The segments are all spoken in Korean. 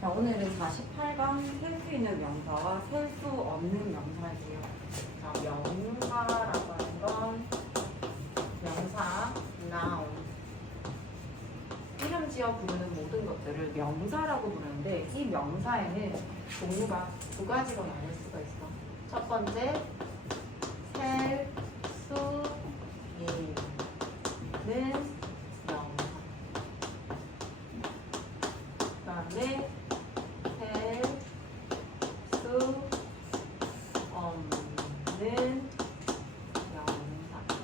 자, 오늘은 48강 셀 수 있는 명사와 셀 수 없는 명사이에요. 자, 명사라고 하는 건 명사, noun. 이름 지어 부르는 모든 것들을 명사라고 부르는데 이 명사에는 종류가 두 가지로 나눌 수가 있어. 첫 번째, 셀 수 있는 명사. 그 다음에 셀 수 없는 명사.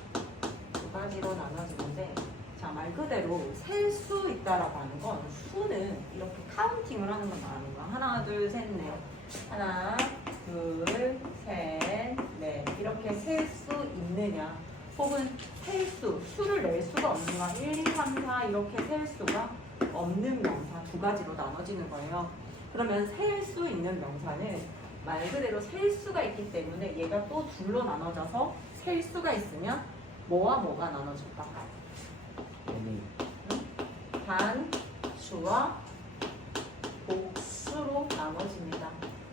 두 가지로 나눠지는데, 자, 말 그대로 셀 수 있다라고 하는 건 수는 이렇게 카운팅을 하는 건 말하는 거야. 하나, 둘, 셋, 넷. 하나, 둘, 셋, 넷. 이렇게 셀 수 있느냐. 혹은 셀 수, 수를 낼 수가 없는가. 1, 2, 3, 4 이렇게 셀 수가 없는 명사 두 가지로 나눠지는 거예요. 그러면 셀 수 있는 명사는 말 그대로 셀 수가 있기 때문에 얘가 또 둘로 나눠져서 셀 수가 있으면 뭐와 뭐가 나눠질까? 단수와 복수로 나눠집니다.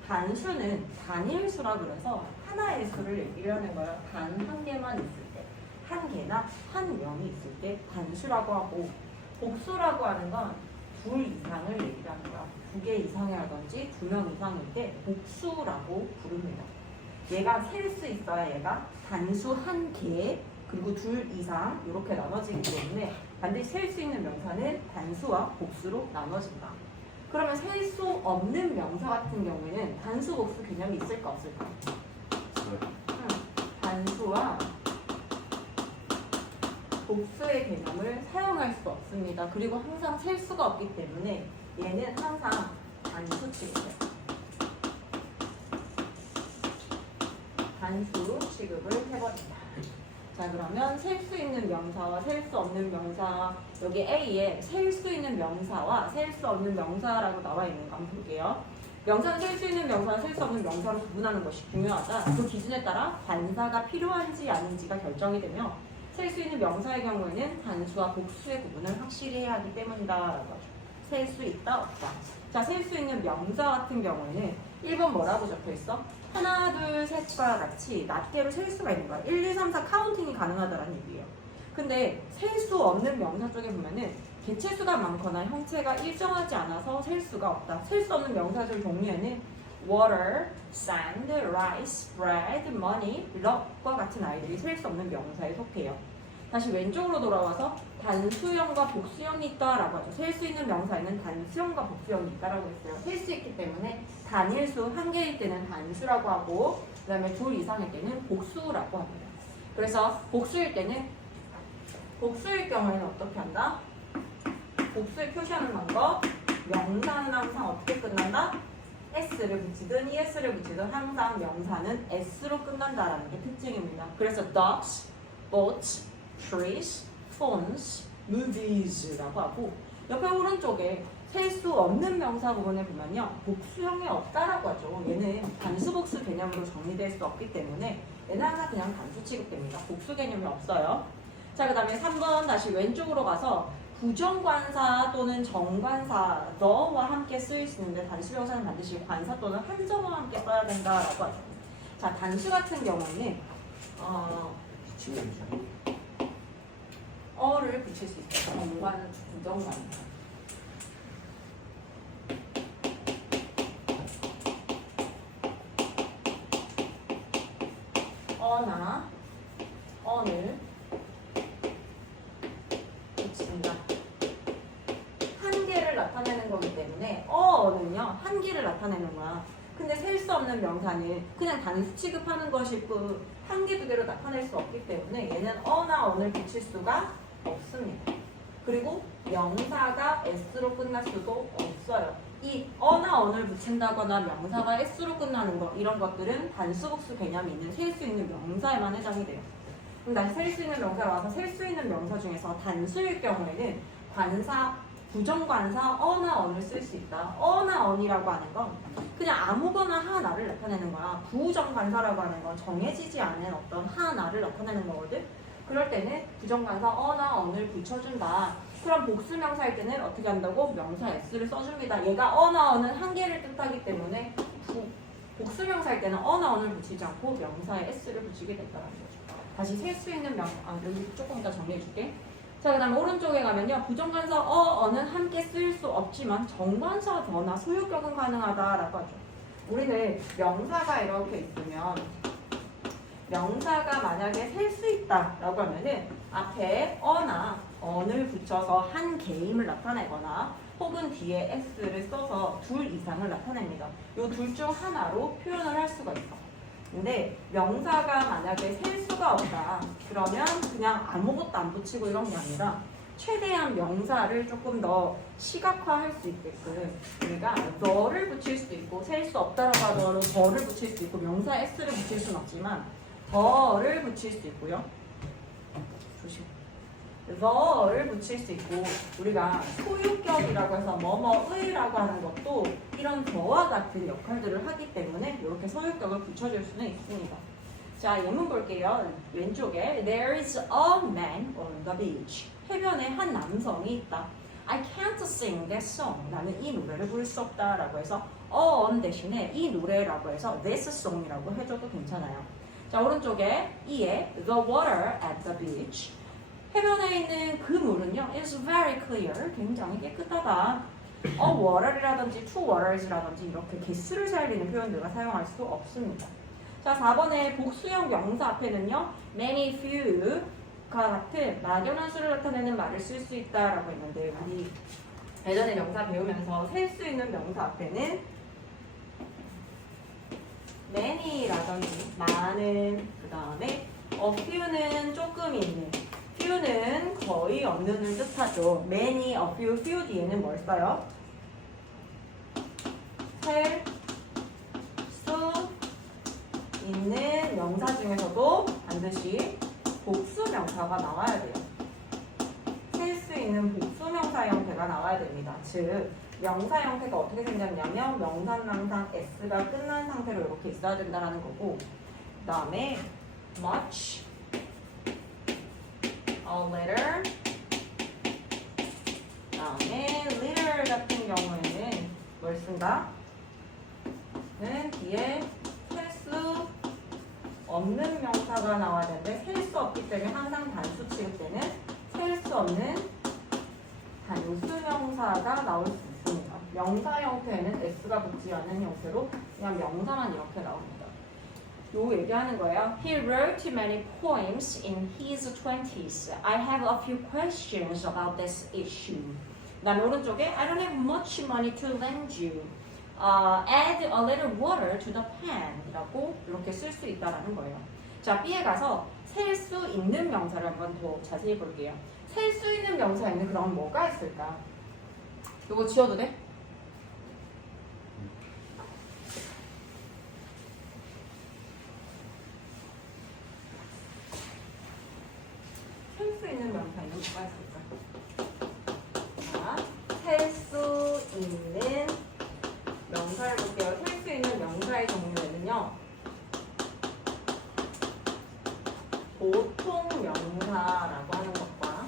단수는 단일수라 그래서 하나의 수를 얘기하는 거예요. 단 한 개만 있을 때, 한 개나 한 명이 있을 때 단수라고 하고, 복수라고 하는 건 둘 이상을 얘기하는 거야. 두 개 이상이라든지 두 명 이상일 때 복수라고 부릅니다. 얘가 셀 수 있어야 얘가 단수 한 개, 그리고 둘 이상 이렇게 나눠지기 때문에 반드시 셀 수 있는 명사는 단수와 복수로 나눠진다. 그러면 셀 수 없는 명사 같은 경우에는 단수, 복수 개념이 있을까 없을까? 단수와 복수의 개념을 사용할 수 없습니다. 그리고 항상 셀 수가 없기 때문에 얘는 항상 단수 취급해요. 단수 취급을 해버린다. 자, 그러면 셀 수 있는 명사와 셀 수 없는 명사, 여기 A에 셀 수 있는 명사와 셀 수 없는 명사라고 나와 있는 거 한번 볼게요. 명사는 셀 수 있는 명사와 셀 수 없는 명사로 구분하는 것이 중요하다. 그 기준에 따라 관사가 필요한지 아닌지가 결정이 되며 셀 수 있는 명사의 경우에는 단수와 복수의 구분을 확실히 해야 하기 때문이다라고 하죠. 셀 수 있다, 없다. 자, 셀 수 있는 명사 같은 경우에는 1번 뭐라고 적혀 있어? 하나, 둘, 셋과 같이 낱개로 셀 수가 있는 거야. 1, 2, 3, 4 카운팅이 가능하다는 얘기예요. 근데 셀 수 없는 명사 쪽에 보면은 개체수가 많거나 형체가 일정하지 않아서 셀 수가 없다. 셀 수 없는 명사들 종류에는 water, sand, rice, bread, money, luck과 같은 아이들이 셀 수 없는 명사에 속해요. 다시 왼쪽으로 돌아와서 단수형과 복수형이 있다라고 하죠. 셀 수 있는 명사에는 단수형과 복수형이 있다라고 했어요. 셀 수 있기 때문에 단일수 한 개일 때는 단수라고 하고, 그 다음에 둘 이상일 때는 복수라고 합니다. 그래서 복수일 때는, 복수일 경우에는 어떻게 한다? 복수에 표시하는 방법, 명사는 항상 어떻게 끝난다? s를 붙이든 es를 붙이든 항상 명사는 s로 끝난다라는 게 특징입니다. 그래서 dogs, boats, trees, phones, movies라고 하고, 옆에 오른쪽에 셀 수 없는 명사 부분에 보면요, 복수형이 없다라고 하죠. 얘는 단수 복수 개념으로 정리될 수 없기 때문에 얘는 항상 그냥 단수 취급됩니다. 복수 개념이 없어요. 자, 그 다음에 3번 다시 왼쪽으로 가서 부정관사 또는 정관사, 너와 함께 쓰일 수 있는데 단수 명사는 반드시 관사 또는 한정어와 함께 써야 된다라고 하죠. 자, 단수 같은 경우에는 어를 붙일 수 있어요. 정관, 부정관사. 어나 어를 붙인다. 한계를 나타내는 거기 때문에 어는요 한계를 나타내는 거야. 근데 셀 수 없는 명사는 그냥 단수 취급하는 것일 뿐 한계 두 개로 나타낼 수 없기 때문에 얘는 어나 언을 붙일 수가 없습니다. 그리고 명사가 s로 끝날 수도 없어요. 이 어나 언을 붙인다거나 명사가 s로 끝나는 거, 이런 것들은 단수 복수 개념이 있는 셀 수 있는 명사에만 해당이 돼요. 그럼 다시 셀 수 있는 명사가 와서 셀 수 있는 명사 중에서 단수일 경우에는 관사, 부정관사, 어나 언을 쓸 수 있다. 어나 언이라고 하는 건 그냥 아무거나 하나를 나타내는 거야. 부정관사라고 하는 건 정해지지 않은 어떤 하나를 나타내는 거거든. 그럴 때는 부정관사 어나 언을 붙여준다. 그럼 복수명사일 때는 어떻게 한다고? 명사 s를 써줍니다. 얘가 어나어는 한 개를 뜻하기 때문에 복수명사일 때는 어나어를 붙이지 않고 명사에 s를 붙이게 된다는 거죠. 다시 셀 수 있는 여기 조금 이따 정리해줄게. 자, 그 다음 오른쪽에 가면요. 부정관사 어는 함께 쓸 수 없지만 정관사 더나 소유격은 가능하다라고 하죠. 우리는 명사가 이렇게 있으면 명사가 만약에 셀 수 있다라고 하면은 앞에 어나 언을 붙여서 한 개임을 나타내거나 혹은 뒤에 s를 써서 둘 이상을 나타냅니다. 이 둘 중 하나로 표현을 할 수가 있어. 근데 명사가 만약에 셀 수가 없다. 그러면 그냥 아무것도 안 붙이고 이런 게 아니라 최대한 명사를 조금 더 시각화할 수 있게끔 우리가 the를 붙일 수도 있고 셀 수 없다라고 하더라도 the를 붙일 수도 있고 명사 s를 붙일 수는 없지만 the를 붙일 수도 있고요. 조심. the를 붙일 수 있고 우리가 소유격이라고 해서 뭐뭐의라고 하는 것도 이런 the와 같은 역할들을 하기 때문에 이렇게 소유격을 붙여줄 수는 있습니다. 자, 예문 볼게요. 왼쪽에 There is a man on the beach. 해변에 한 남성이 있다. I can't sing that song. 나는 이 노래를 부를 수 없다 라고 해서 on 대신에 이 노래라고 해서 this song이라고 해줘도 괜찮아요. 자, 오른쪽에 이에 the water at the beach. 해변에 있는 그 물은요 is very clear. 굉장히 깨끗하다. a water이라든지 two waters라든지 이렇게 개수를 살리는 표현들을 사용할 수 없습니다. 자, 4번에 복수형 명사 앞에는요 many, few가 같은 막연한 수를 나타내는 말을 쓸 수 있다라고 했는데 우리 예전에 명사 배우면서 셀 수 있는 명사 앞에는 many라든지 많은, 그 다음에 a few는 조금 있는, few는 거의 없는을 뜻하죠. many, a few, few 뒤에는 뭘 써요? 셀 수 있는 명사 중에서도 반드시 복수명사가 나와야 돼요. 셀 수 있는 복수명사 형태가 나와야 됩니다. 즉 명사 형태가 어떻게 생겼냐면 명사항상 s가 끝난 상태로 이렇게 있어야 된다는 거고 그 다음에 much, a little, 그 다음에 little 같은 경우에는 뭘 쓴다? 는 뒤에 셀 수 없는 명사가 나와야 되는데 셀 수 없기 때문에 항상 단수 취급되는 셀 수 없는 단수 명사가 나올 수 있습니다. 명사 형태에는 s가 붙지 않은 형태로 그냥 명사만 이렇게 나옵니다. 요 얘기하는 거예요. He wrote many poems in his 20s. I have a few questions about this issue. 그다음 오른쪽에 I don't have much money to lend you. Add a little water to the pan 이라고 이렇게 쓸 수 있다라는 거예요. 자, B에 가서 셀 수 있는 명사를 한번 더 자세히 볼게요. 셀 수 있는 명사에는 그럼 뭐가 있을까? 이거 지워도 돼? 셀 수 있는 명사에는 뭐가 있을까? 자, 셀 수 있는 명사를 볼게요. 셀 수 있는 명사의 종류에는요. 보통 명사라고 하는 것과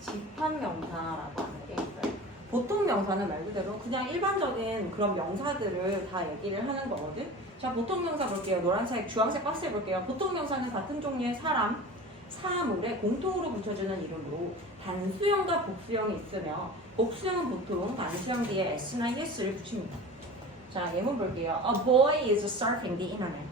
집합 명사라고 하는 게 있어요. 보통 명사는 말 그대로 그냥 일반적인 그런 명사들을 다 얘기를 하는 거거든. 자, 보통 명사 볼게요. 노란색, 주황색 박스에 볼게요. 보통 명사는 같은 종류의 사람, 사물에 공통으로 붙여주는 이름으로 단수형과 복수형이 있으며 복수형은 보통 단수형 뒤에 s나 es를 붙입니다. 자, 예문 볼게요. A boy is surfing the internet.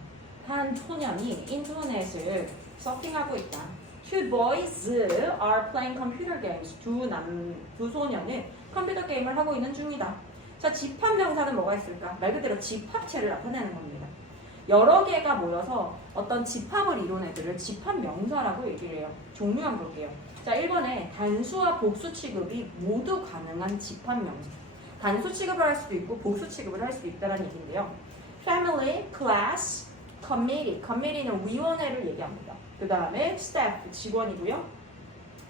한 소년이 인터넷을 서핑하고 있다. Two boys are playing computer games. 두 소년은 컴퓨터 게임을 하고 있는 중이다. 자, 집합 명사는 뭐가 있을까? 말 그대로 집합체를 나타내는 겁니다. 여러 개가 모여서 어떤 집합을 이룬 애들을 집합 명사라고 얘기를 해요. 종류 한번 볼게요. 자, 1번에 단수와 복수 취급이 모두 가능한 집합 명사. 단수 취급을 할 수도 있고 복수 취급을 할 수도 있다는 얘기인데요. Family, class, committee. committee는 위원회를 얘기합니다. 그 다음에 staff, 직원이고요.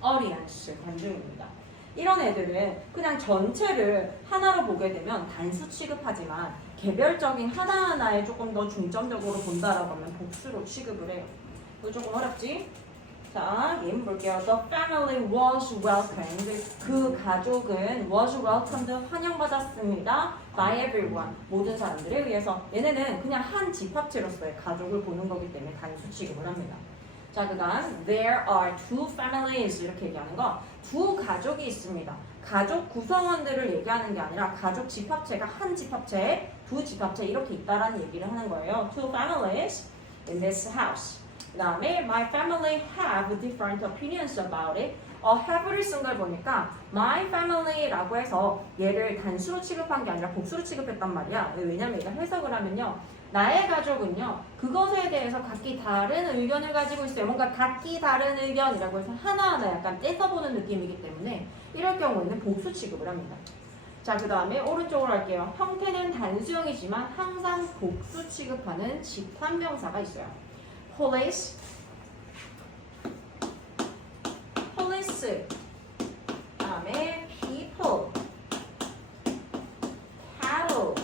audience, 관중입니다. 이런 애들은 그냥 전체를 하나로 보게 되면 단수 취급하지만 개별적인 하나하나에 조금 더 중점적으로 본다라고 하면 복수로 취급을 해요. 이거 조금 어렵지? 자, 예문 볼게요. The family was welcomed. 그 가족은 was welcomed, 환영받았습니다. By everyone. 모든 사람들에 의해서. 얘네는 그냥 한 집합체로서의 가족을 보는 거기 때문에 단수 취급을 합니다. 자, 그 다음 There are two families 이렇게 얘기하는 거. 두 가족이 있습니다. 가족 구성원들을 얘기하는 게 아니라 가족 집합체가 한 집합체, 두 집합체 이렇게 있다라는 얘기를 하는 거예요. Two families in this house. 그 다음에 My family have different opinions about it. have를 쓴 걸 보니까 My family라고 해서 얘를 단수로 취급한 게 아니라 복수로 취급했단 말이야. 왜냐면 얘가 해석을 하면요. 나의 가족은요. 그것에 대해서 각기 다른 의견을 가지고 있어요. 뭔가 각기 다른 의견이라고 해서 하나하나 약간 떼서보는 느낌이기 때문에 이럴 경우에는 복수 취급을 합니다. 자, 그 다음에 오른쪽으로 할게요. 형태는 단수형이지만 항상 복수 취급하는 집합명사가 있어요. police, 그다음에 people, cattle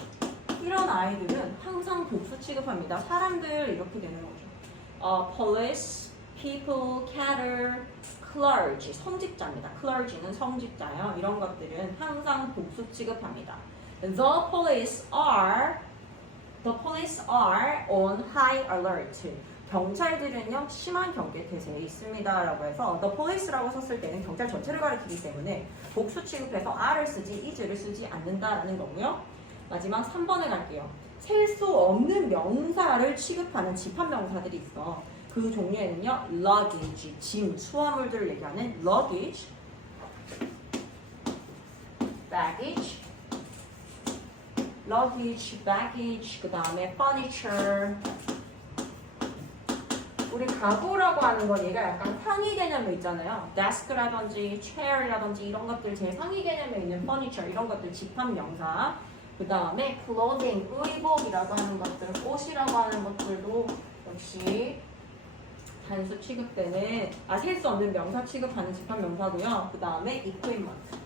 이런 아이들은 항상 복수 취급합니다. 사람들 이렇게 되는 거죠. police, people, cattle, clergy 성직자입니다. clergy는 성직자요. 이런 것들은 항상 복수 취급합니다. The police are on high alert. 경찰들은요 심한 경계 태세에 있습니다 라고 해서 the police라고 썼을 때는 경찰 전체를 가리키기 때문에 복수 취급해서 are를 쓰지 is를 쓰지 않는다라는 거고요. 마지막 3번에 갈게요. 셀 수 없는 명사를 취급하는 집합명사들이 있어. 그 종류에는요 luggage, 짐, 수화물들을 얘기하는 luggage, baggage, 그 다음에 furniture. 우리 가구라고 하는 건 얘가 약간 상위 개념이 있잖아요. desk라든지 chair이라든지 이런 것들 제 상위 개념에 있는 furniture 이런 것들 집합명사. 그 다음에 clothing, 의복이라고 하는 것들, 옷이라고 하는 것들도 역시 단수 취급되는 셀 수 없는 명사 취급하는 집합명사고요. 그 다음에 equipment.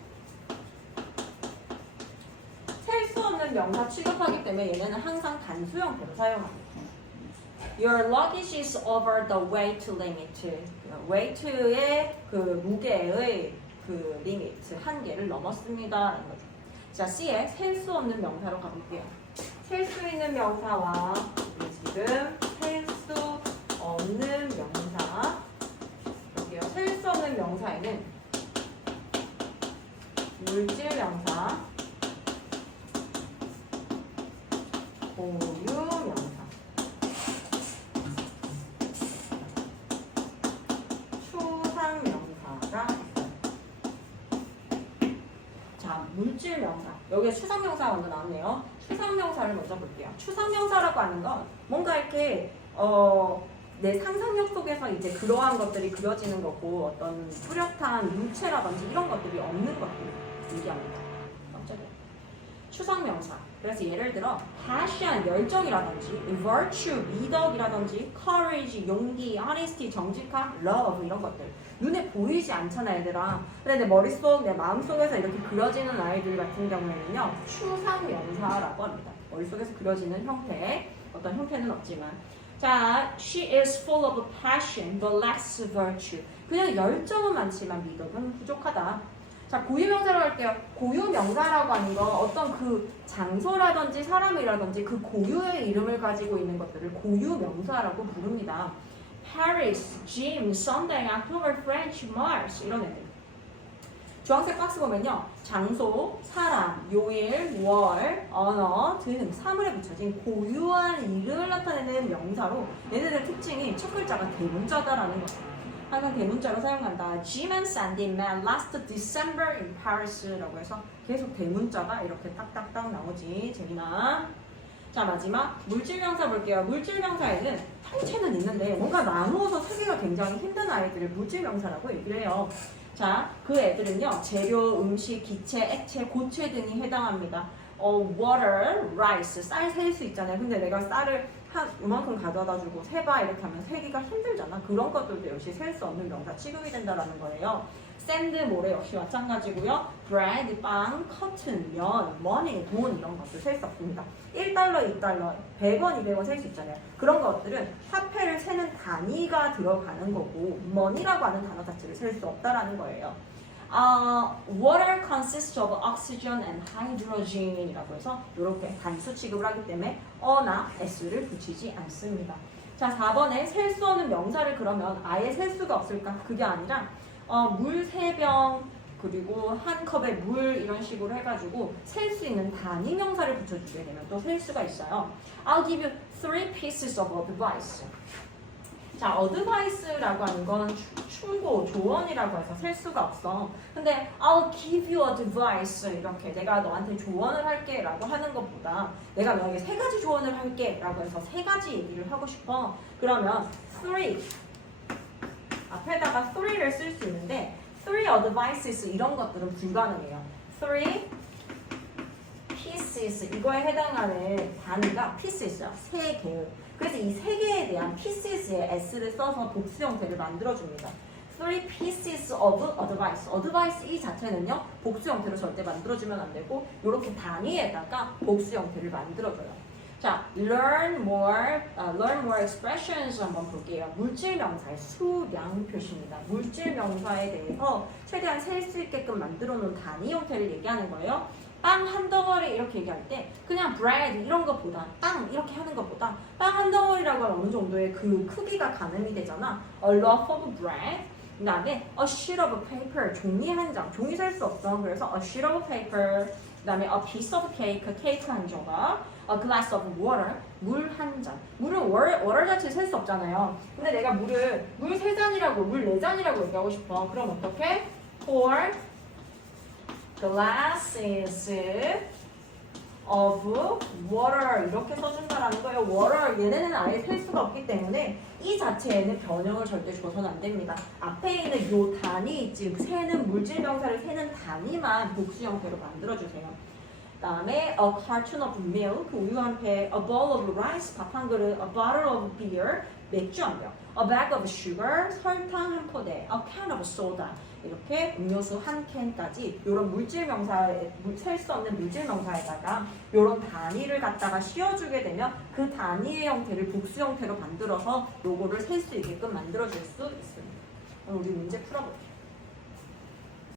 셀 수 없는 명사 취급하기 때문에 얘네는 항상 단수 형태로 사용합니다. Your luggage is over the weight limit. weight의 그 무게의 그 리미트 한계를 넘었습니다. 라는 거죠. 자, C에 셀 수 없는 명사로 가볼게요. 셀 수 있는 명사와 우리 지금 셀 수 없는 명사 볼게요. 셀 수 없는 명사에는 물질 명사, 고유 명사, 추상 명사가 있어요. 자, 물질 명사. 여기에 추상 명사가 먼저 나왔네요. 추상 명사를 먼저 볼게요. 추상 명사라고 하는 건 뭔가 이렇게 내 상상력 속에서 이제 그러한 것들이 그려지는 거고 어떤 뚜렷한 물체라든지 이런 것들이 없는 것들 얘기합니다. 깜짝이야. 추상 명사. 그래서 예를 들어 passion, 열정이라든지 virtue, 미덕이라든지 courage, 용기, honesty, 정직함, love 이런 것들 눈에 보이지 않잖아 얘들아. 근데 내 머릿속, 내 마음속에서 이렇게 그려지는 아이들 같은 경우에는요 추상 명사라고 합니다. 머릿속에서 그려지는 형태, 어떤 형태는 없지만 자, she is full of passion but lacks virtue. 그냥 열정은 많지만 미덕은 부족하다. 자, 고유명사로 할게요. 고유명사라고 하는 건 어떤 그 장소라든지 사람이라든지 그 고유의 이름을 가지고 있는 것들을 고유명사라고 부릅니다. Paris, Jim, Sunday, October, French, Mars 이런 애들. 주황색 박스 보면요. 장소, 사람, 요일, 월, 언어 등 사물에 붙여진 고유한 이름을 나타내는 명사로 얘네들의 특징이 첫 글자가 대문자다라는 거죠. 항상 대문자로 사용한다. Jim and Sandy met last December in Paris라고 해서 계속 대문자가 이렇게 딱딱딱 나오지. 재미나. 자, 마지막 물질명사 볼게요. 물질명사에는 형체는 있는데 뭔가 나누어서 쓰기가 굉장히 힘든 아이들을 물질명사라고 얘기를 해요. 자, 그 애들은요. 재료, 음식, 기체, 액체, 고체 등이 해당합니다. water, rice, 쌀 셀 수 있잖아요. 근데 내가 쌀을 이만큼 가져다 주고 세봐 이렇게 하면 세기가 힘들잖아. 그런 것들도 역시 셀 수 없는 명사 취급이 된다라는 거예요. 샌드, 모래 역시 마찬가지고요. bread, 빵, cotton, 면, money, 돈 이런 것들 셀 수 없습니다. 1달러, 2달러, 100원, 200원 셀 수 있잖아요. 그런 것들은 화폐를 세는 단위가 들어가는 거고 money라고 하는 단어 자체를 셀 수 없다라는 거예요. Water consists of oxygen and hydrogen이라고 해서 이렇게 단수 취급을 하기 때문에 어나 s를 붙이지 않습니다. 자, 4번에 셀 수 없는 명사를 그러면 아예 셀 수가 없을까? 그게 아니라 물 3병 그리고 한 컵에 물 이런 식으로 해가지고 셀 수 있는 단위 명사를 붙여주게 되면 또 셀 수가 있어요. I'll give you 3 pieces of advice. 자, advice라고 하는 건 충고, 조언이라고 해서 셀 수가 없어. 근데 I'll give you advice 이렇게 내가 너한테 조언을 할게 라고 하는 것보다 내가 너에게 3가지 조언을 할게 라고 해서 3가지 얘기를 하고 싶어. 그러면 3 앞에다가 3를 쓸 수 있는데 3 advices 이런 것들은 불가능해요. 3 pieces 이거에 해당하는 단위가 pieces야. 3개. 그래서 이 3개에 대한 pieces에 s를 써서 복수 형태를 만들어줍니다. 3 pieces of advice. advice 이 자체는요. 복수 형태로 절대 만들어주면 안 되고 이렇게 단위에다가 복수 형태를 만들어줘요. 자, learn more expressions 한번 볼게요. 물질 명사의 수량 표시입니다. 물질 명사에 대해서 최대한 셀 수 있게끔 만들어 놓은 단위 형태를 얘기하는 거예요. 빵 한 덩어리 이렇게 얘기할 때 그냥 bread 이런 것보다 빵 이렇게 하는 것보다 빵 한 덩어리라고 하면 어느 정도의 그 크기가 가늠이 되잖아. A loaf of bread. 그 다음에 a sheet of paper. 종이 한 장. 종이 셀 수 없어. 그래서 a sheet of paper. 그 다음에 a piece of cake. 케이크 한 조각. A glass of water. 물 한 잔. 물을 water 자체 셀 수 없잖아요. 근데 내가 물 3잔이라고 물 4잔이라고 얘기하고 싶어. 그럼 어떻게? Pour glasses of water 이렇게 써준다라는 거예요. water 얘네는 아예 셀 수가 없기 때문에 이 자체에는 변형을 절대 줘서는 안 됩니다. 앞에 있는 요 단위 즉 세는 물질 명사를 세는 단위만 복수 형태로 만들어주세요. 다음에 a carton of milk 우유 한 팩, a bowl of rice 밥 한 그릇, a bottle of beer 맥주 한 병, a bag of sugar 설탕 한 포대, a can of soda 이렇게 음료수 한 캔까지 이런 물질 명사에 셀 수 없는 물질 명사에다가 이런 단위를 갖다가 씌워주게 되면 그 단위의 형태를 복수 형태로 만들어서 요거를 셀 수 있게끔 만들어줄 수 있습니다. 그럼 우리 문제 풀어볼게요.